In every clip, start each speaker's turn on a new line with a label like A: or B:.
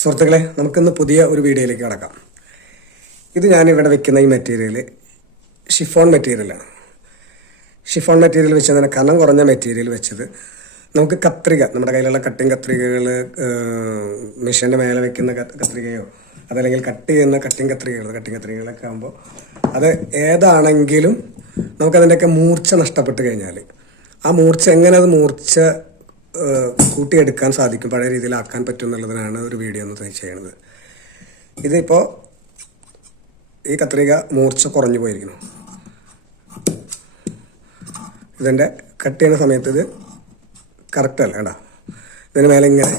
A: സുഹൃത്തുക്കളെ നമുക്കിന്ന് പുതിയ ഒരു വീഡിയോയിലേക്ക് കടക്കാം. ഇത് ഞാൻ ഇവിടെ വെക്കുന്ന ഈ മെറ്റീരിയൽ ഷിഫോൺ മെറ്റീരിയലാണ് ഷിഫോൺ മെറ്റീരിയൽ വെച്ച് തന്നെ കനം കുറഞ്ഞ മെറ്റീരിയൽ വെച്ചത് നമുക്ക് കത്രിക നമ്മുടെ കയ്യിലുള്ള കട്ടിങ് കത്രികകൾ മെഷീന്റെ മേലെ വെക്കുന്ന കത്രികയോ അതല്ലെങ്കിൽ കട്ട് ചെയ്യുന്ന കട്ടിങ് കത്രികകൾ കട്ടിങ് കത്രികകളൊക്കെ ആകുമ്പോൾ അത് ഏതാണെങ്കിലും നമുക്കതിന്റെയൊക്കെ മൂർച്ച നഷ്ടപ്പെട്ട് കഴിഞ്ഞാൽ ആ മൂർച്ച എങ്ങനെ അത് മൂർച്ച കൂട്ടിയെടുക്കാൻ സാധിക്കും പഴയ രീതിയിലാക്കാൻ പറ്റും എന്നുള്ളതിനാണ് ഒരു വീഡിയോ ഒന്ന് ചെയ്യണത്. ഇതിപ്പോൾ ഈ കത്രിക മൂർച്ച കുറഞ്ഞു പോയിരിക്കുന്നു. ഇതിന്റെ കട്ട് ചെയ്യുന്ന സമയത്ത് ഇത് കറക്റ്റ് അല്ല കേട്ടോ ഇതിന് മേലെ ഇങ്ങനെ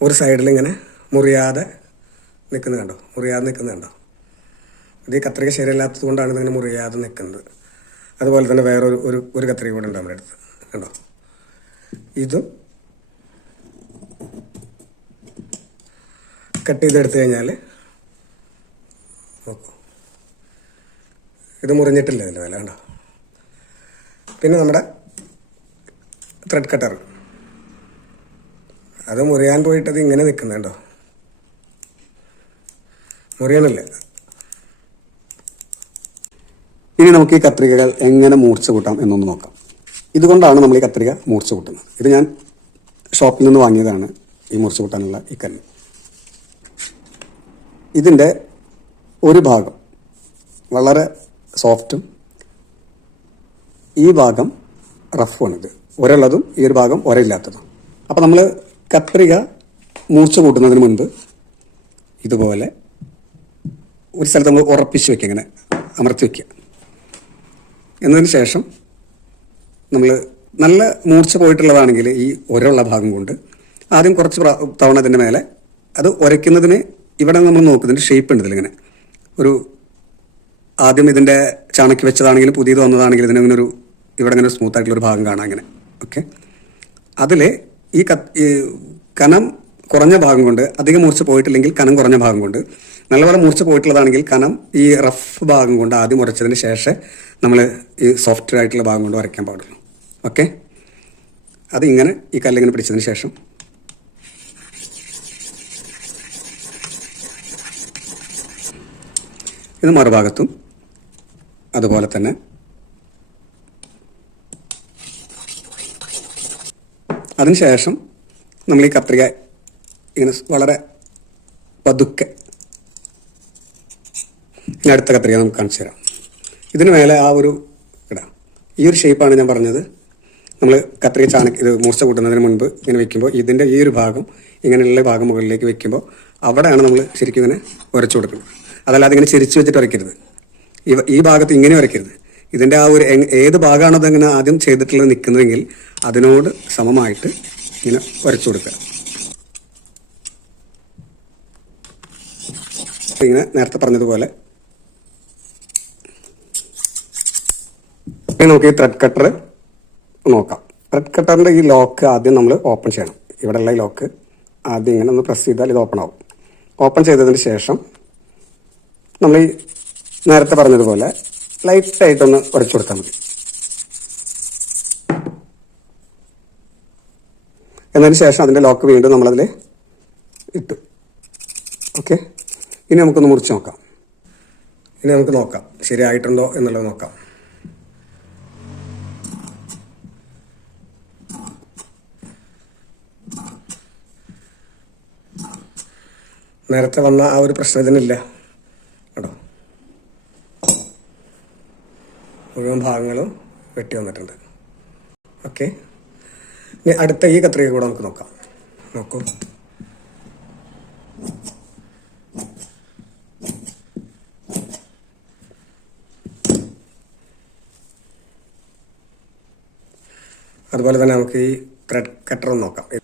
A: ഒരു സൈഡിൽ ഇങ്ങനെ മുറിയാതെ നിൽക്കുന്നത് കണ്ടോ? മുറിയാതെ നിൽക്കുന്നത് കണ്ടോ? ഇത് ഈ കത്രിക ശരിയല്ലാത്തത് കൊണ്ടാണ് ഇതിങ്ങനെ മുറിയാതെ നിൽക്കുന്നത്. അതുപോലെ തന്നെ വേറൊരു ഒരു ഒരു കത്രിക കൂടെ ഉണ്ട് നമ്മുടെ അടുത്ത്. കണ്ടോ? ഇതും കട്ട് ചെയ്തെടുത്തു കഴിഞ്ഞാൽ നോക്കൂ. ഇത് മുറിഞ്ഞിട്ടില്ല ഇതിന്റെ വില കണ്ടോ? പിന്നെ നമ്മുടെ ത്രെഡ് കട്ടർ അത് മുറിയാൻ പോയിട്ടത് ഇങ്ങനെ നിൽക്കുന്നുണ്ടോ മുറിയണില്ല.
B: ഇനി നമുക്ക് ഈ കത്രികകൾ എങ്ങനെ മൂർച്ച കൂട്ടാം എന്നൊന്ന് നോക്കാം. ഇതുകൊണ്ടാണ് നമ്മൾ ഈ കത്രിക മൂർച്ച കൂട്ടുന്നത്. ഇത് ഞാൻ ഷോപ്പിൽ നിന്ന് വാങ്ങിയതാണ് ഈ മൂർച്ച കൂട്ടാനുള്ള ഈ കല്ല്. ഇതിന്റെ ഒരു ഭാഗം വളരെ സോഫ്റ്റും ഈ ഭാഗം റഫുമാണിത് ഒരള്ളതും ഈ ഒരു ഭാഗം ഒരയില്ലാത്തതും. അപ്പോൾ നമ്മൾ കത്രിക മൂർച്ച കൂട്ടുന്നതിന് മുൻപ് ഇതുപോലെ ഒരു സ്ഥലത്ത് നമ്മൾ ഉറപ്പിച്ച് വെക്കുക ഇങ്ങനെ അമർത്തി വെക്കുക. എന്നതിന് ശേഷം നമ്മൾ നല്ല മൂർച്ച പോയിട്ടുള്ളതാണെങ്കിൽ ഈ ഒരയുള്ള ഭാഗം കൊണ്ട് ആദ്യം കുറച്ച് തവണ ഇതിന്റെ മേലെ അത് ഉരയ്ക്കുന്നതിന് ഇവിടെ നമ്മൾ നോക്കുന്നതിന്റെ ഷേപ്പ് ഉണ്ട് ഇതിലിങ്ങനെ. ഒരു ആദ്യം ഇതിന്റെ ചാണക്കി വെച്ചതാണെങ്കിലും പുതിയത് വന്നതാണെങ്കിലും ഇതിനങ്ങനെ ഒരു ഇവിടെ ഇങ്ങനെ സ്മൂത്ത് ആയിട്ടുള്ള ഒരു ഭാഗം കാണാം ഇങ്ങനെ. ഓക്കെ അതിൽ ഈ കനം കുറഞ്ഞ ഭാഗം കൊണ്ട് അധികം മൂർച്ച പോയിട്ടില്ലെങ്കിൽ കനം കുറഞ്ഞ ഭാഗം കൊണ്ട് നല്ലപോലെ മൂർച്ച പോയിട്ടുള്ളതാണെങ്കിൽ കനം ഈ റഫ് ഭാഗം കൊണ്ട് ആദ്യം ഉരച്ചതിന് ശേഷം നമ്മൾ ഈ സോഫ്റ്റ് ആയിട്ടുള്ള ഭാഗം കൊണ്ട് വരയ്ക്കാൻ പാടുള്ളൂ. ഓക്കെ? അതിങ്ങനെ ഈ കല്ലിങ്ങനെ പിടിച്ചതിന് ശേഷം. ഇത് മറുഭാഗത്തും അതുപോലെ തന്നെ അതിനുശേഷം നമ്മൾ ഈ കത്രിക ഇങ്ങനെ വളരെ പതുക്കെ ഇനി അടുത്ത കത്രിക നമുക്ക് കാണിച്ചു തരാം. ഇതിന് മേലെ ആ ഒരു ഇടാം. ഈ ഒരു ഷേപ്പാണ് ഞാൻ പറഞ്ഞത്. നമ്മൾ കത്രിക ചാണക ഇത് മൂർച്ച കൂട്ടുന്നതിന് മുൻപ് ഇങ്ങനെ വെക്കുമ്പോൾ ഇതിന്റെ ഈ ഒരു ഭാഗം ഇങ്ങനെയുള്ള ഭാഗം മുകളിലേക്ക് വെക്കുമ്പോൾ അവിടെയാണ് നമ്മൾ ശരിക്കും ഇങ്ങനെ ഉരച്ചു കൊടുക്കുന്നത്. അതല്ലാതെ ഇങ്ങനെ ചിരിച്ചു വെച്ചിട്ട് വരയ്ക്കരുത് ഈ ഭാഗത്ത് ഇങ്ങനെ വരയ്ക്കരുത് ഇതിന്റെ ആ ഒരു ഏത് ഭാഗമാണോ അതങ്ങനെ ആദ്യം ചെയ്തിട്ടുള്ളത് നിൽക്കുന്നതെങ്കിൽ അതിനോട് സമമായിട്ട് ഇങ്ങനെ ഉരച്ചു കൊടുക്കുക. ഇങ്ങനെ നേരത്തെ പറഞ്ഞതുപോലെ ഈ ത്രെഡ് കട്ടർ നോക്കാം. ത്രെഡ് കട്ടറിന്റെ ഈ ലോക്ക് ആദ്യം നമ്മൾ ഓപ്പൺ ചെയ്യണം. ഇവിടെയുള്ള ലോക്ക് ആദ്യം ഇങ്ങനെ ഒന്ന് പ്രസ് ചെയ്താൽ ഇത് ഓപ്പൺ ആവും. ഓപ്പൺ ചെയ്തതിന് ശേഷം നമ്മൾ ഈ നേരത്തെ പറഞ്ഞതുപോലെ ലൈറ്റായിട്ടൊന്ന് ഉരച്ചു കൊടുത്താൽ മതി. എന്നതിന് ശേഷം അതിന്റെ ലോക്ക് വീണ്ടും നമ്മളതിൽ ഇട്ടു. ഓക്കെ ഇനി നമുക്കൊന്ന് മുറിച്ച് നോക്കാം.
A: ഇനി നമുക്ക് നോക്കാം. ശരിയായിട്ടുണ്ടോ എന്നുള്ളത് നോക്കാം. നേരത്തെ വന്ന ആ ഒരു പ്രശ്നം ഇതിനില്ല കേട്ടോ മുഴുവൻ ഭാഗങ്ങളും വെട്ടി വന്നിട്ടുണ്ട്. ഓക്കെ. ഇനി അടുത്ത ഈ കത്രിക കൂടെ നമുക്ക് നോക്കാം. നോക്കൂ. അതുപോലെ തന്നെ നമുക്ക് ഈ ത്രെഡ് കട്ടർ നോക്കാം.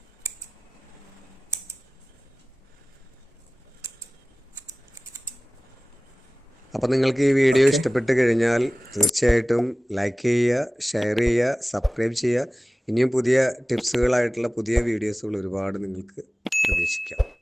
C: അപ്പോൾ നിങ്ങൾക്ക് ഈ വീഡിയോ ഇഷ്ടപ്പെട്ട് കഴിഞ്ഞാൽ തീർച്ചയായിട്ടും ലൈക്ക് ചെയ്യുക ഷെയർ ചെയ്യുക സബ്സ്ക്രൈബ് ചെയ്യുക. ഇനിയും പുതിയ ടിപ്സുകളായിട്ടുള്ള പുതിയ വീഡിയോസുകൾ ഒരുപാട് നിങ്ങൾക്ക് പ്രതീക്ഷിക്കാം.